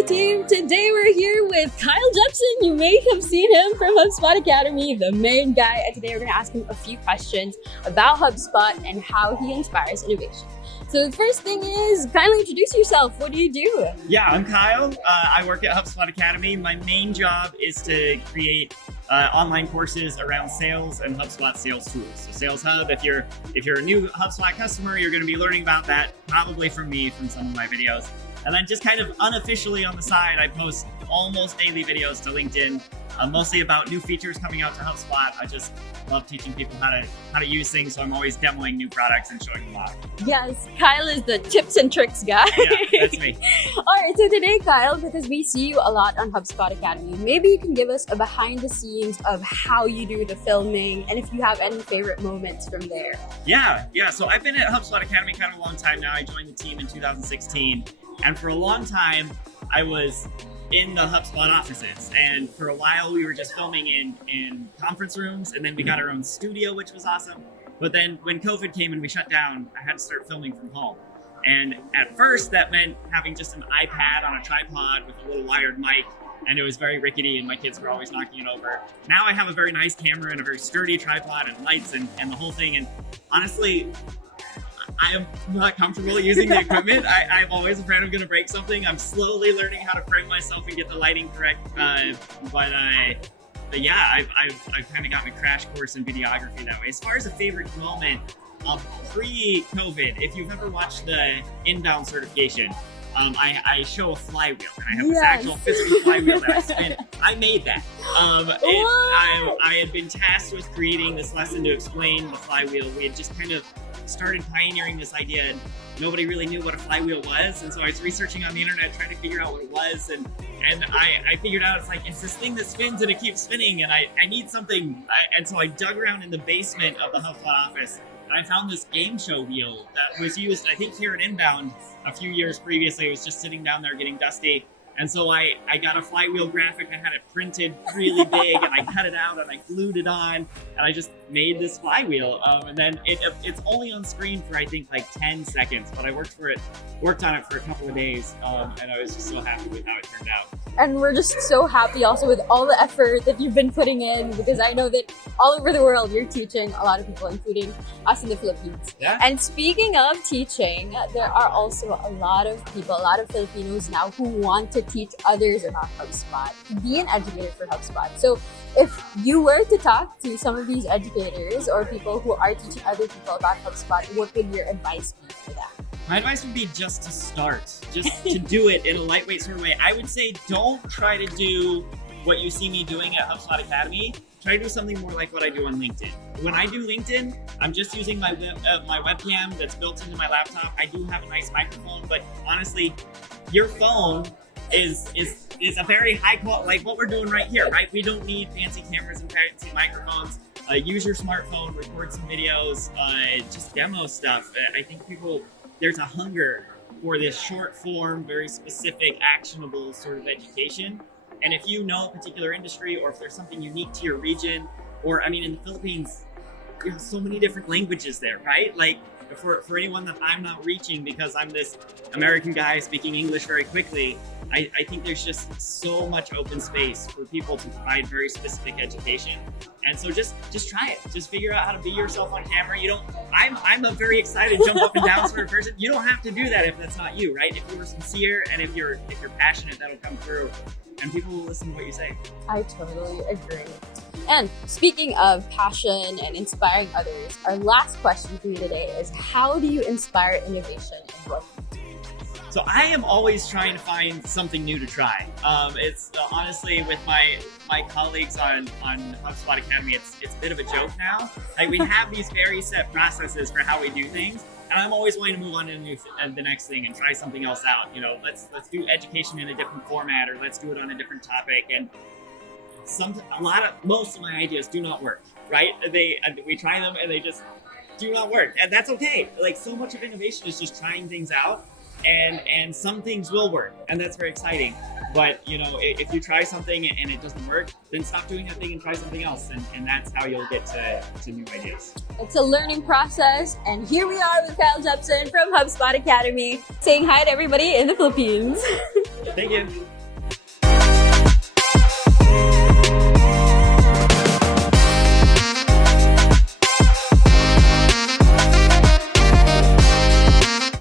Hello team! Today we're here with Kyle Jepson. You may have seen him from HubSpot Academy, the main guy. And today we're going to ask him a few questions about HubSpot and how he inspires innovation. So the first thing is, kindly introduce yourself. What do you do? Yeah, I'm Kyle. I work at HubSpot Academy. My main job is to create online courses around sales and HubSpot sales tools. So Sales Hub, if you're a new HubSpot customer, you're going to be learning about that probably from me, from some of my videos. And then just kind of unofficially on the side, I post almost daily videos to LinkedIn, mostly about new features coming out to HubSpot. I just love teaching people how to use things, so I'm always demoing new products and showing them off. Yes, Kyle is the tips and tricks guy. Yeah, that's me. All right, so today, Kyle, because we see you a lot on HubSpot Academy, maybe you can give us a behind the scenes of how you do the filming and if you have any favorite moments from there. Yeah. So I've been at HubSpot Academy kind of a long time now. I joined the team in 2016. And for a long time, I was in the HubSpot offices. And for a while, we were just filming in conference rooms. And then we got our own studio, which was awesome. But then when COVID came and we shut down, I had to start filming from home. And at first, that meant having just an iPad on a tripod with a little wired mic. And it was very rickety, and my kids were always knocking it over. Now I have a very nice camera and a very sturdy tripod and lights and the whole thing. And honestly, I am not comfortable using the equipment. I'm always afraid I'm going to break something. I'm slowly learning how to frame myself and get the lighting correct. But yeah, I've kind of gotten a crash course in videography that way. As far as a favorite moment, pre-COVID, if you've ever watched the inbound certification, I show a flywheel, and I have this actual physical flywheel that I spin. I made that. I had been tasked with creating this lesson to explain the flywheel. We had just kind of started pioneering this idea, and nobody really knew what a flywheel was. And so I was researching on the internet, trying to figure out what it was. And I figured out it's this thing that spins and it keeps spinning, and I need something. And so I dug around in the basement of the HubSpot office, and I found this game show wheel that was used, I think, here at Inbound a few years previously. It was just sitting down there getting dusty. And so I got a flywheel graphic. I had it printed really big, and I cut it out and I glued it on, and I just made this flywheel. And then it's only on screen for I think like 10 seconds, but I worked on it for a couple of days, and I was just so happy with how it turned out. And we're just so happy also with all the effort that you've been putting in, because I know that all over the world you're teaching a lot of people, including us in the Philippines. Yeah. And speaking of teaching, there are also a lot of people, a lot of Filipinos now who want to teach others about HubSpot, be an educator for HubSpot. So if you were to talk to some of these educators or people who are teaching other people about HubSpot, what would your advice be for them? My advice would be just to start, just to do it in a lightweight sort of way. I would say don't try to do what you see me doing at HubSpot Academy. Try to do something more like what I do on LinkedIn. When I do LinkedIn, I'm just using my webcam that's built into my laptop. I do have a nice microphone, but honestly, your phone is a very high quality, like what we're doing right here, right? We don't need fancy cameras and fancy microphones. Use your smartphone, record some videos, just demo stuff. I think there's a hunger for this short form, very specific, actionable sort of education. And if you know a particular industry, or if there's something unique to your region, or in the Philippines, you have so many different languages there, right? Like for anyone that I'm not reaching because I'm this American guy speaking English very quickly, I think there's just so much open space for people to provide very specific education. And so just try it. Just figure out how to be yourself on camera. I'm a very excited, jump up and down sort of person. You don't have to do that if that's not you, right? If you're sincere and if you're passionate, that'll come through. And people will listen to what you say. I totally agree. And speaking of passion and inspiring others, our last question for you today is, how do you inspire innovation in what you do? So I am always trying to find something new to try. It's honestly, with my colleagues on HubSpot Academy, it's a bit of a joke now. Like, we have these very set processes for how we do things. And I'm always wanting to move on to the next thing and try something else out. Let's do education in a different format, or let's do it on a different topic. And most of my ideas do not work, right? We try them and they just do not work, and that's okay. Like, so much of innovation is just trying things out, and some things will work, and that's very exciting. But if you try something and it doesn't work, then stop doing that thing and try something else, and that's how you'll get to new ideas. It's a learning process, and here we are with Kyle Jepson from HubSpot Academy saying hi to everybody in the Philippines. Thank you.